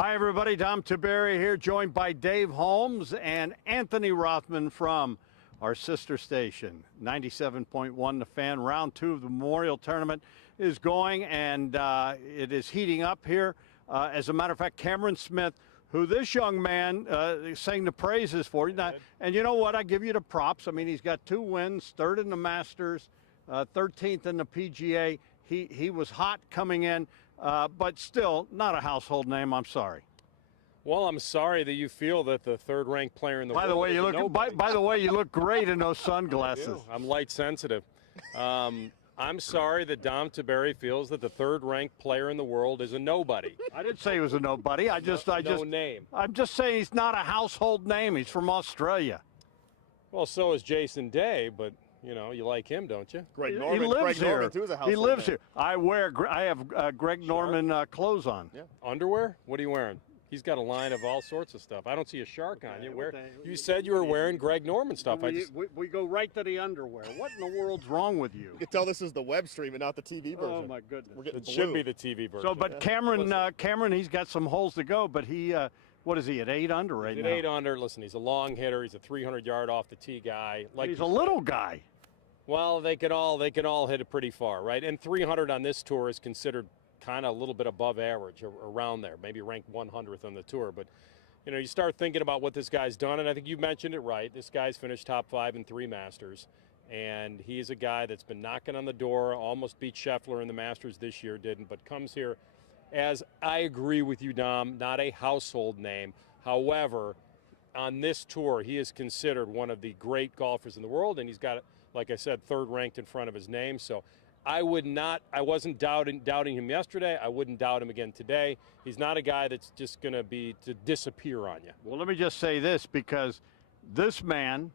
Hi, everybody. Dom Tiberi here, joined by Dave Holmes and Anthony Rothman from our sister station, 97.1 The Fan. Round 2 of the Memorial Tournament is going, and it is heating up here. As a matter of fact, Cameron Smith, who this young man sang the praises for. And you know what? I give you the props. I mean, he's got 2 wins, 3rd in the Masters, 13th in the PGA. He was hot coming in. But still, not a household name. I'm sorry. Well, I'm sorry that you feel that the third-ranked player in the world. By the way, you look great in those sunglasses. I'm light sensitive. I'm sorry that Dom Tiberi feels that the third-ranked player in the world is a nobody. I didn't say he was a nobody. No name. I'm just saying he's not a household name. He's from Australia. Well, so is Jason Day, but. You know, you like him, don't you? Greg Norman. He lives here. He lives here. I have Greg Norman clothes on. Yeah. Underwear? What are you wearing? He's got a line of all sorts of stuff. I don't see a shark on you. You said you were wearing Greg Norman stuff. We go right to the underwear. What in the world's wrong with you? You can tell this is the web stream and not the TV version. Oh my goodness! It should be the TV version. So, but Cameron, he's got some holes to go. But he, what is he at 8 under right now? At 8 under. Listen, he's a long hitter. He's a 300-yard off the tee guy. He's a little guy. Well, they can all hit it pretty far, right? And 300 on this tour is considered kind of a little bit above average, around there, maybe ranked 100th on the tour. But, you know, you start thinking about what this guy's done, and I think you mentioned it right. This guy's finished top 5 in 3 Masters, and he's a guy that's been knocking on the door, almost beat Scheffler in the Masters this year, didn't, but comes here as, I agree with you, Dom, not a household name. However, on this tour, he is considered one of the great golfers in the world, and he's got, like I said, 3rd ranked in front of his name. So I wasn't doubting him yesterday. I wouldn't doubt him again today. He's not a guy that's just going to disappear on you. Well, let me just say this, because this man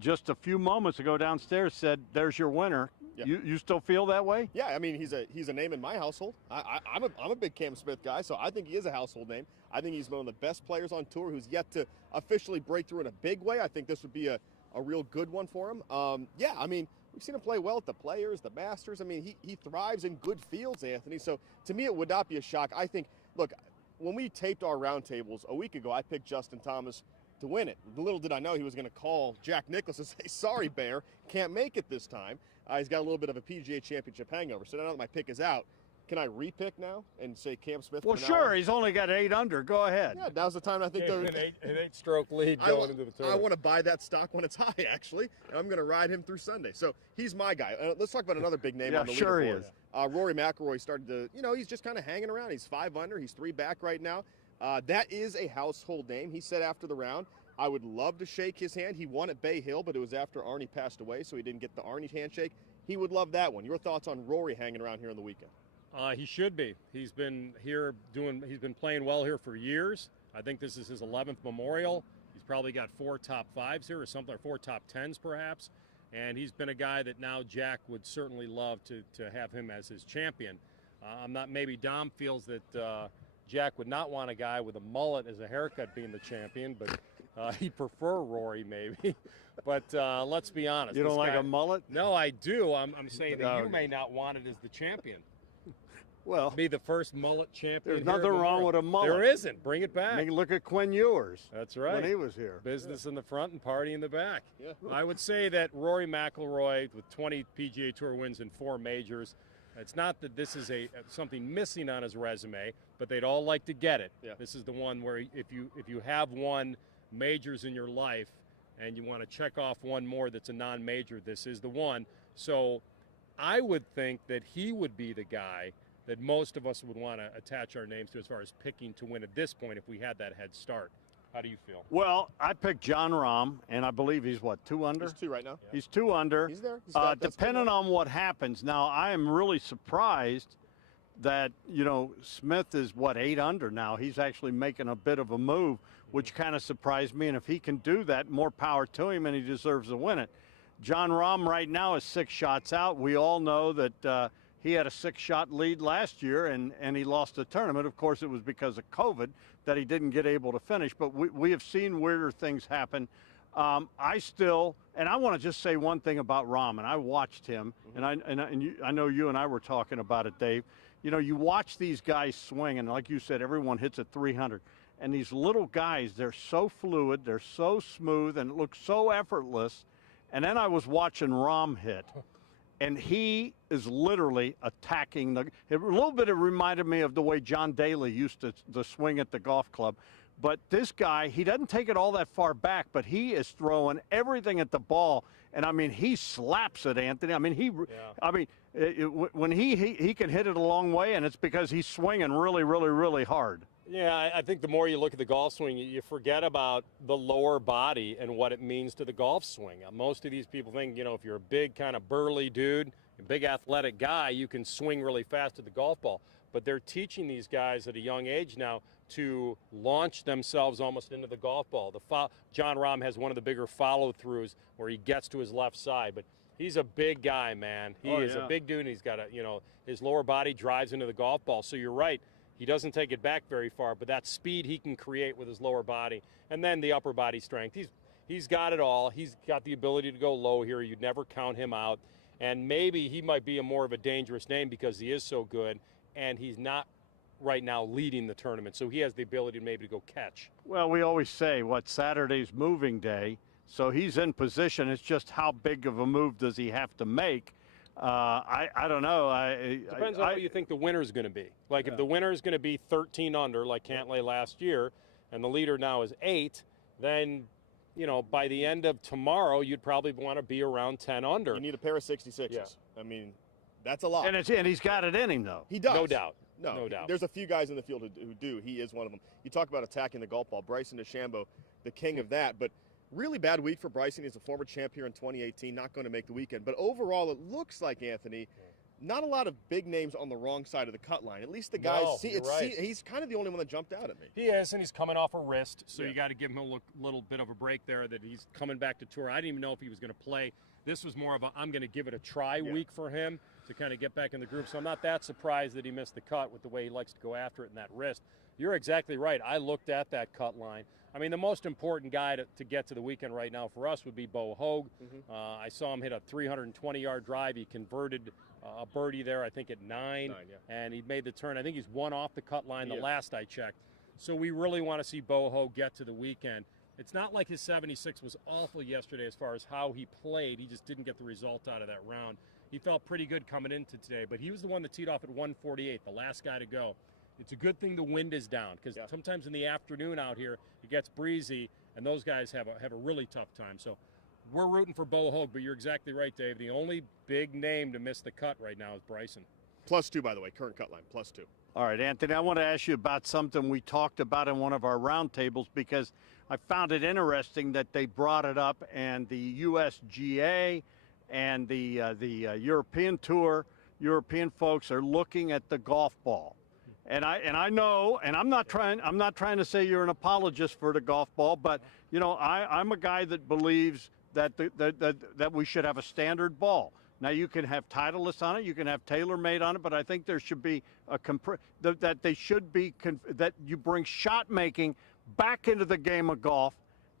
just a few moments ago downstairs said, "There's your winner." Yeah. You still feel that way? Yeah, I mean, he's a name in my household. I'm a big Cam Smith guy, so I think he is a household name. I think he's one of the best players on tour who's yet to officially break through in a big way. I think this would be a real good one for him. Yeah, I mean, we've seen him play well at the Players, the Masters. I mean, he thrives in good fields, Anthony. So to me, it would not be a shock. I think, look, when we taped our roundtables a week ago, I picked Justin Thomas to win it. Little did I know he was going to call Jack Nicklaus and say, "Sorry, Bear, can't make it this time." He's got a little bit of a PGA Championship hangover. So now that my pick is out, can I repick now and say Cam Smith? Well, sure. He's only got 8 under. Go ahead. Yeah, now's the time. I think an 8-stroke lead going into the tournament. I want to buy that stock when it's high, actually. And I'm going to ride him through Sunday. So he's my guy. Let's talk about another big name on the leaderboard. Sure he is. Rory McIlroy started to, he's just kind of hanging around. He's 5 under. He's 3 back right now. That is a household name. He said after the round, "I would love to shake his hand." He won at Bay Hill, but it was after Arnie passed away, so he didn't get the Arnie handshake. He would love that one. Your thoughts on Rory hanging around here on the weekend? He should be. He's been playing well here for years. I think this is his 11th Memorial. He's probably got 4 top 5s here or something, or 4 top 10s perhaps. And he's been a guy that now Jack would certainly love to have him as his champion. Maybe Dom feels that Jack would not want a guy with a mullet as a haircut being the champion, but he'd prefer Rory maybe. But let's be honest. You don't like a mullet? No, I do. I'm saying that you may not want it as the champion. Well, be the first mullet champion. There's nothing wrong with a mullet. There isn't. Bring it back. I mean, look at Quinn Ewers. That's right. When he was here. Business in the front and party in the back. Yeah. I would say that Rory McIlroy, with 20 PGA Tour wins and 4 majors, it's not that this is something missing on his resume, but they'd all like to get it. Yeah. This is the one where if you have won majors in your life and you want to check off one more that's a non-major, this is the one. So I would think that he would be the guy that most of us would want to attach our names to as far as picking to win at this point if we had that head start. How do you feel? Well, I picked Jon Rahm, and I believe he's, 2 under? He's 2 right now. Yeah. He's 2 under. He's there. Depending on what happens. Now, I am really surprised that, Smith is, 8 under now. He's actually making a bit of a move, which kind of surprised me. And if he can do that, more power to him, and he deserves to win it. Jon Rahm right now is 6 shots out. We all know that he had a 6-shot lead last year, and he lost the tournament. Of course, it was because of COVID that he didn't get able to finish. But we have seen weirder things happen. I want to just say one thing about Rahm, and I watched him, and I know you and I were talking about it, Dave. you know, you watch these guys swing, and like you said, everyone hits at 300. And these little guys, they're so fluid, they're so smooth, and it looks so effortless. And then I was watching Rahm hit, and he is literally attacking a little bit. It reminded me of the way John Daly used to swing at the golf club. But this guy, he doesn't take it all that far back, but he is throwing everything at the ball. And I mean, he slaps it, Anthony. I mean, when he can hit it a long way, and it's because he's swinging really, really, really hard. Yeah, I think the more you look at the golf swing, you forget about the lower body and what it means to the golf swing. Most of these people think, you know, if you're a big kind of burly dude, a big athletic guy, you can swing really fast at the golf ball. But they're teaching these guys at a young age now to launch themselves almost into the golf ball. John Rahm has one of the bigger follow-throughs where he gets to his left side, but he's a big guy, man. He is a big dude, and he's got his lower body drives into the golf ball. So you're right. He doesn't take it back very far, but that speed he can create with his lower body, and then the upper body strength. He's got it all. He's got the ability to go low here. You'd never count him out. And maybe he might be a more of a dangerous name because he is so good, and he's not right now leading the tournament, so he has the ability maybe to go catch. Well, we always say Saturday's moving day, so he's in position. It's just how big of a move does he have to make? I don't know. Depends on what you think the winner is going to be. Like if the winner is going to be 13 under, like Cantlay last year, and the leader now is 8, then by the end of tomorrow, you'd probably want to be around 10 under. You need a pair of 66s. Yeah. I mean, that's a lot. And he's got it in him, though. He does. No doubt. No doubt. There's a few guys in the field who do. He is one of them. You talk about attacking the golf ball. Bryson DeChambeau, the king of that. But really bad week for Bryson. He's a former champ here in 2018, not going to make the weekend. But overall, it looks like, Anthony, not a lot of big names on the wrong side of the cut line. At least the guys he's kind of the only one that jumped out at me. He is, and he's coming off a wrist, so you got to give him a little bit of a break there that he's coming back to tour. I didn't even know if he was going to play. This was more of a I'm going to give it a try week for him to kind of get back in the groove. So I'm not that surprised that he missed the cut with the way he likes to go after it in that wrist. You're exactly right. I looked at that cut line. I mean, the most important guy to get to the weekend right now for us would be Bo Hoag. I saw him hit a 320-yard drive. He converted a birdie there, I think, at 9 and he made the turn. I think he's 1 off the cut line the last I checked. So we really want to see Bo Hoag get to the weekend. It's not like his 76 was awful yesterday as far as how he played. He just didn't get the result out of that round. He felt pretty good coming into today, but he was the one that teed off at 148, the last guy to go. It's a good thing the wind is down because sometimes in the afternoon out here it gets breezy, and those guys have a really tough time. So we're rooting for Bo Hoag, but you're exactly right, Dave. The only big name to miss the cut right now is Bryson. +2, by the way, current cut line, +2. All right, Anthony, I want to ask you about something we talked about in one of our roundtables because I found it interesting that they brought it up, and the USGA and the European Tour, European folks are looking at the golf ball. And I know, and I'm not trying to say you're an apologist for the golf ball, but I'm a guy that believes that that we should have a standard ball. Now you can have Titleist on it, you can have TaylorMade on it, but I think there should be that you bring shot making back into the game of golf.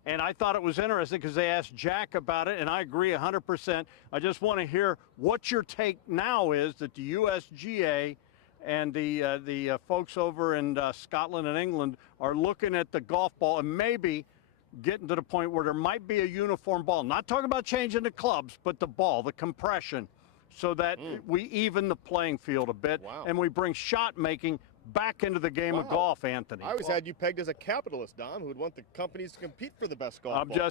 And I thought it was interesting because they asked Jack about it, and I agree 100%. I just want to hear what your take now is that the USGA and the folks over in Scotland and England are looking at the golf ball and maybe getting to the point where there might be a uniform ball. Not talking about changing the clubs, but the ball, the compression, so that we even the playing field a bit and we bring shot making back into the game of golf, Anthony. I always had you pegged as a capitalist, Dom, who would want the companies to compete for the best golf ball. You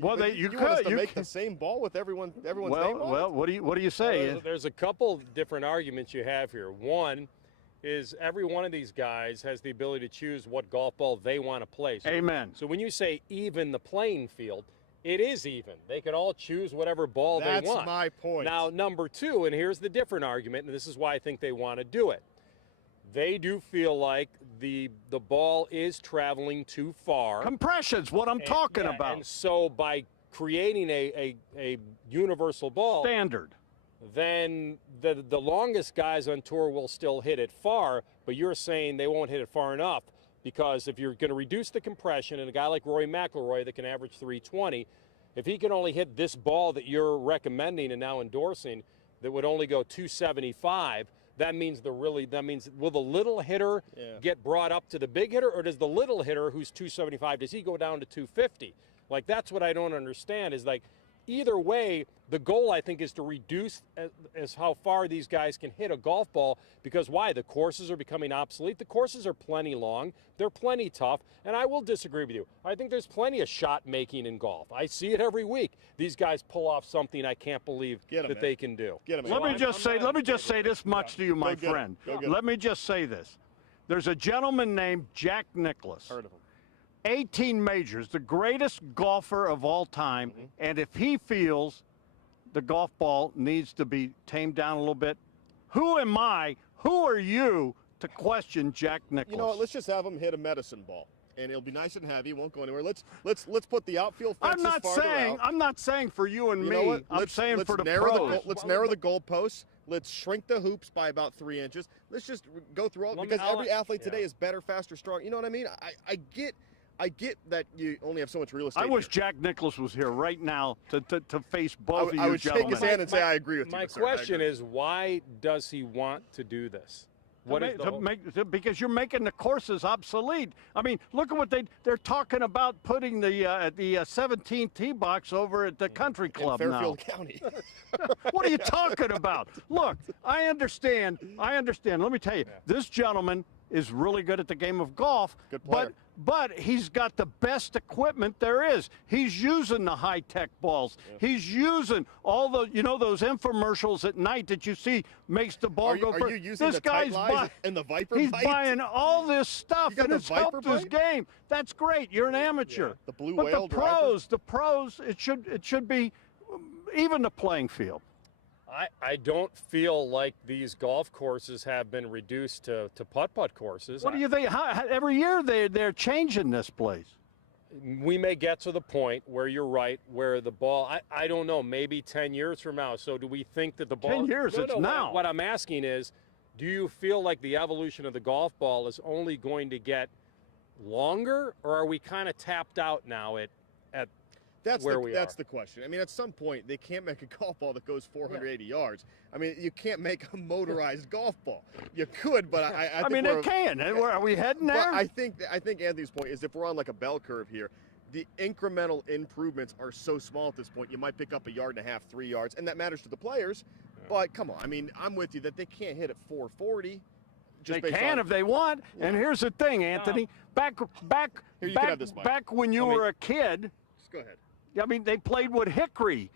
want us to make the same ball with everyone's name on it? Well, what do you say? Well, there's a couple different arguments you have here. One is every one of these guys has the ability to choose what golf ball they want to play. So, Amen. So when you say even the playing field, it is even. They can all choose whatever ball they want. That's my point. Now, number two, and here's the different argument, and this is why I think they want to do it. They do feel like the ball is traveling too far. Compression's what I'm talking about. And so by creating a universal ball standard, then the longest guys on tour will still hit it far, but you're saying they won't hit it far enough because if you're going to reduce the compression, and a guy like Rory McIlroy that can average 320, if he can only hit this ball that you're recommending and now endorsing that would only go 275, that means will the little hitter get brought up to the big hitter, or does the little hitter who's 275, does he go down to 250? Like, that's what I don't understand, is like, either way, the goal, I think, is to reduce as how far these guys can hit a golf ball, because why? The courses are becoming obsolete. The courses are plenty long. They're plenty tough, and I will disagree with you. I think there's plenty of shot making in golf. I see it every week. These guys pull off something I can't believe that they can do. Let me just say this much to you, my friend. Let me just say this. There's a gentleman named Jack Nicklaus. Heard of him. 18 majors, the greatest golfer of all time, and if he feels the golf ball needs to be tamed down a little bit, who are you to question Jack Nicklaus? You know what, let's just have him hit a medicine ball, and it'll be nice and heavy, it won't go anywhere. Let's put the outfield fences farther out. I'm not saying for you and You me. know what? I'm saying for the narrow pros. let's narrow the goalposts. Let's shrink the hoops by about 3 inches. Let's just go through all, because every athlete today is better, faster, stronger. You know what I mean? I get that you only have so much real estate. I wish Jack Nicklaus was here right now to face both of you I would gentlemen. shake his hand and say I agree with you. My question is, why does he want to do this? Because you're making the courses obsolete. I mean, look at what they're talking about, putting the 17th tee box over at the country club in Fairfield now. County. What are you talking about? Look, I understand. Let me tell you, this gentleman is really good at the game of golf. Good player. But he's got the best equipment there is. He's using the high-tech balls. He's using all those infomercials at night that you see makes the ball go Are you using the tight lines and the Viper He's bite? buying all this stuff, and it's helped his game. That's great. You're an amateur. The blue but whale the pros, it should be even the playing field. I don't feel like these golf courses have been reduced to putt-putt courses. What do you think? Every year they're changing this place. We may get to the point where you're right, where the ball, I don't know, maybe 10 years from now. So do we think that the ball... 10 years, it's now. What I'm asking is, do you feel like the evolution of the golf ball is only going to get longer, or are we kind of tapped out now at That's the question. I mean, at some point, they can't make a golf ball that goes 480 yards. I mean, you can't make a motorized golf ball. You could, but I think they can. Are we heading there? But I think Anthony's point is, if we're on like a bell curve here, the incremental improvements are so small at this point. You might pick up 1.5 yards, 3 yards, and that matters to the players. But come on, I mean, I'm with you that they can't hit at 440. They can if they want. And here's the thing, Anthony. Back when you were a kid. Just go ahead. I mean, they played with hickory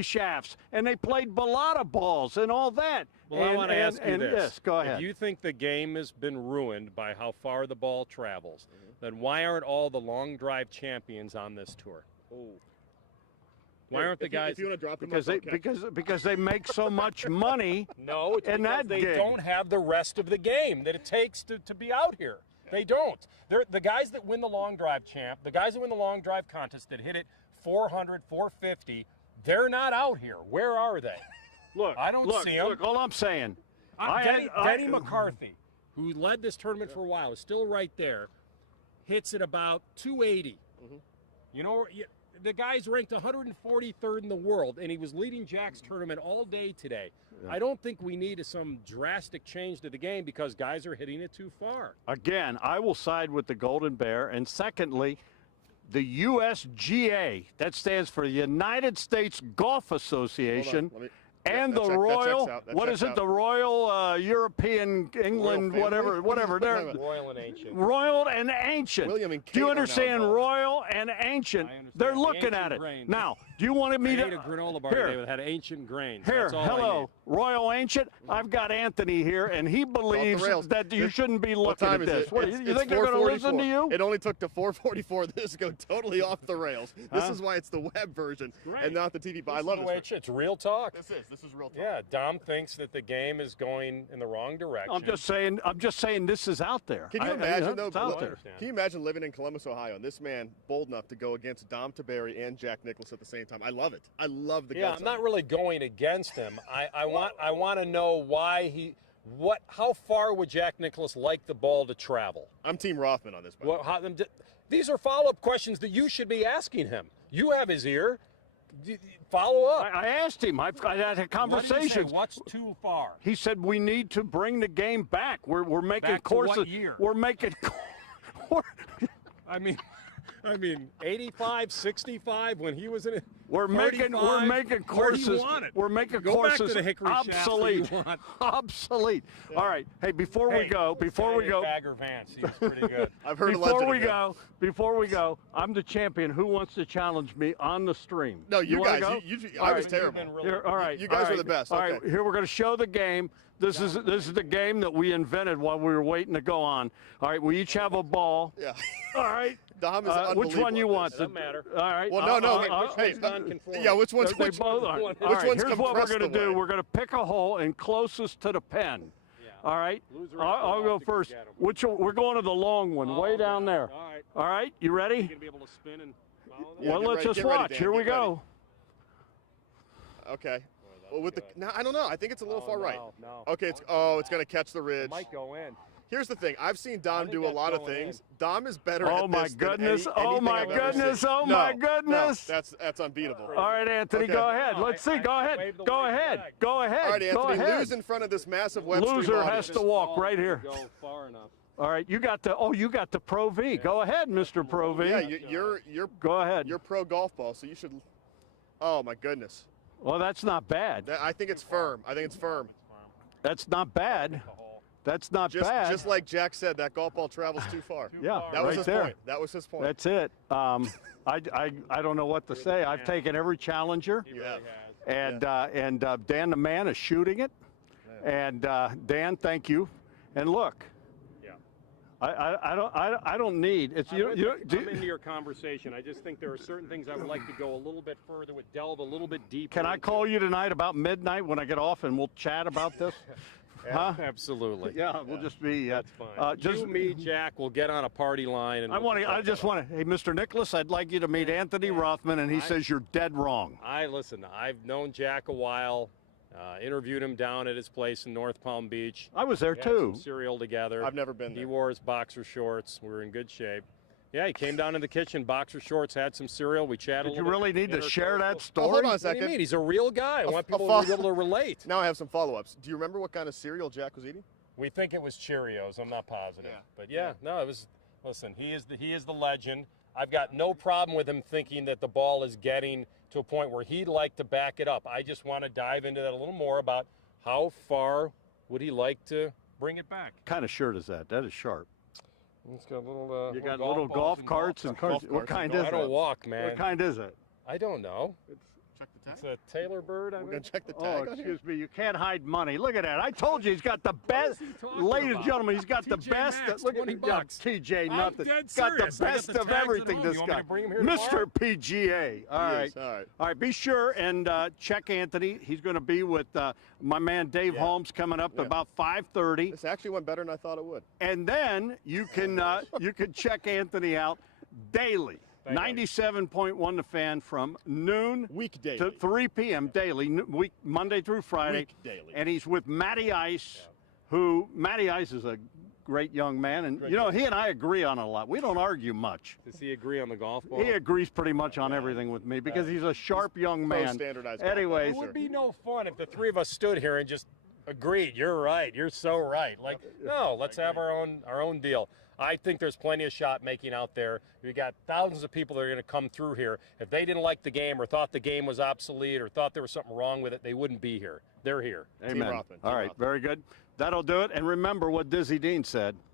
shafts, and they played balata balls and all that. Well, I want to ask you this. Yes, go ahead. If you think the game has been ruined by how far the ball travels, then why aren't all the long drive champions on this tour? Why aren't the guys? If you want to drop them because they make so much money. No, it's in because that they gig. don't have the rest of the game that it takes to be out here. They don't. They're the guys that win the long drive the guys that win the long drive contest that hit it 400, 450, they're not out here. Where are they? Look, I don't see them. Look, all I'm saying. Denny McCarthy, who led this tournament for a while, is still right there, hits at about 280. You know, the guy's ranked 143rd in the world, and he was leading Jack's tournament all day today. I don't think we need some drastic change to the game because guys are hitting it too far. Again, I will side with the Golden Bear. And secondly, the USGA, that stands for the United States Golf Association, and the Royal, what is it, the Royal European England, whatever, they're Royal and Ancient. Royal and Ancient. William and Kate do you are now understand involved. Royal and Ancient? They're looking at it. grains. Now, do you want me I to ate a granola bar today that had ancient grains. Here, That's all hello, Royal Ancient. I've got Anthony here, and he believes that you shouldn't be looking at this. What, you think they're going to listen to you? It only took to 444. This go totally off the rails. This is why it's the web version and not the TV. But I love this. It's real talk. This is real talk. Yeah, Dom thinks that the game is going in the wrong direction. I'm just saying this is out there. Can you imagine though? It's out there. Can you imagine living in Columbus, Ohio, and this man bold enough to go against Dom Taberry and Jack Nicklaus at the same time? I love it. I love the guts. Yeah, I'm not really going against him. I want to know why how far would Jack Nicklaus like the ball to travel? I'm Team Rothman on this. These are follow-up questions that you should be asking him. You have his ear. Follow up. I asked him. I had a conversation. What did he say? What's too far? He said we need to bring the game back. We're making Back to courses. what year? We're making. I mean, 85, 65 when he was in it. We're making courses. We're making Go courses back to the hickory shafts that obsolete. you want. Obsolete. Yeah. All right. Hey, before we go, Bagger Vance, he was pretty good. I've heard before we go, I'm the champion. Who wants to challenge me on the stream? No, you guys. Go? I was terrible. All right. You guys are the best. All okay. right. Here we're going to show the game. This is the game that we invented while we were waiting to go on. All right. We each have a ball. Yeah. All right. Dom is unbelievable. Which one you want? Doesn't matter. All right. Well, no. Hey, non-conforming. Yeah, which one's They both are. which All right, one's here's what we're compressed going to do. away? We're going to pick a hole and closest to the pen. Yeah. All right. Loser I'll go first. Which one? We're going to the long one, way down there. All right. All right. You ready? You gonna be able to spin and follow them? Yeah, well, get let's ready, just get ready, watch. Dan, Here we get ready. go. Okay. Well, with the no, I don't know. I think it's a little far right. No. Okay, it's going to catch the ridge. It might go in. Here's the thing. I've seen Dom think do a that's lot of going things. Dom is better Oh at my this than goodness. anything Oh my I've ever goodness. seen. Oh No, my no, goodness. that's unbeatable. All right, Anthony, Okay. go ahead. No, Let's see. Go ahead. wave the Go white ahead. flag. Go ahead. All right, Go Anthony, ahead. lose in front of this massive web stream Loser audience. has to walk right here. Go far enough. All right, you got the Pro V. Go ahead, Mr. Pro V. Yeah, you're Go ahead. You're pro golf ball, so you should. Oh my goodness. Well, that's not bad. I think it's firm. I think it's firm. That's not bad. That's not bad. Just like Jack said, that golf ball travels too far. Yeah, that was right his there. point. That was his point. That's it. I don't know what to say. I've taken every challenger, He really Yeah. and Dan the man is shooting it. And Dan, thank you. And look, Yeah. I don't need it's I'm into your conversation. I just think there are certain things I would like to go a little bit further with, delve a little bit deeper. Can I into. call you tonight about midnight when I get off and we'll chat about this? Huh? Absolutely. Yeah, we'll just be. That's fine. You, me, Jack, we'll get on a party line. And I just want to. Hey, Mr. Nicholas, I'd like you to meet Anthony Rothman, and he says you're dead wrong. Listen. I've known Jack a while. Interviewed him down at his place in North Palm Beach. I was there We had too. some cereal together. I've never been there. He wore his boxer shorts. We were in good shape. Yeah, he came down in the kitchen, boxer shorts, had some cereal. We chatted. Did you really need to share that story? Oh, hold on a What do you second. mean? He's a real guy. I want people fo- to be able to relate. Now I have some follow-ups. Do you remember what kind of cereal Jack was eating? We think it was Cheerios. I'm not positive, Yeah. but no, it was. Listen, he is the legend. I've got no problem with him thinking that the ball is getting to a point where he'd like to back it up. I just want to dive into that a little more about how far would he like to bring it back. What kind of shirt is that? That is sharp. It's got little. You got little golf carts and carts. What kind is I don't it? walk, man. What kind is it? I don't know. Check the It's a Taylor bird. I We're mean. gonna check the Oh, tag on here. excuse me. You can't hide money. Look at that. I told you he's got the best. is he talking Ladies and about? gentlemen, he's got the TJ best. Maxx, Look at $20. TJ, I'm nothing. dead He's got the serious. I got best the of tags at everything. home. This You want me guy, to bring him here Mr. tomorrow? PGA. All right. Yes, all right. All right, be sure and check Anthony. He's going to be with my man Dave Holmes coming up at about 5:30, This actually went better than I thought it would. and then you can check Anthony out daily. 97.1 The Fan from noon Week daily. to 3 p.m. daily, Monday through Friday. Week daily. And he's with Matty Ice, who Matty Ice is a great young man, and he and I agree on a lot. We don't argue much. Does he agree on the golf ball? He agrees pretty much on everything with me because he's a sharp young man. Standardized golf ball. Anyways, It would be no fun if the three of us stood here and just agreed. You're right. You're so right. Like, no, let's have our own deal. I think there's plenty of shot making out there. We got thousands of people that are going to come through here. If they didn't like the game or thought the game was obsolete or thought there was something wrong with it, they wouldn't be here. They're here. amen. Rothman, All Team right, Rothman. very good. That'll do it. And remember what Dizzy Dean said.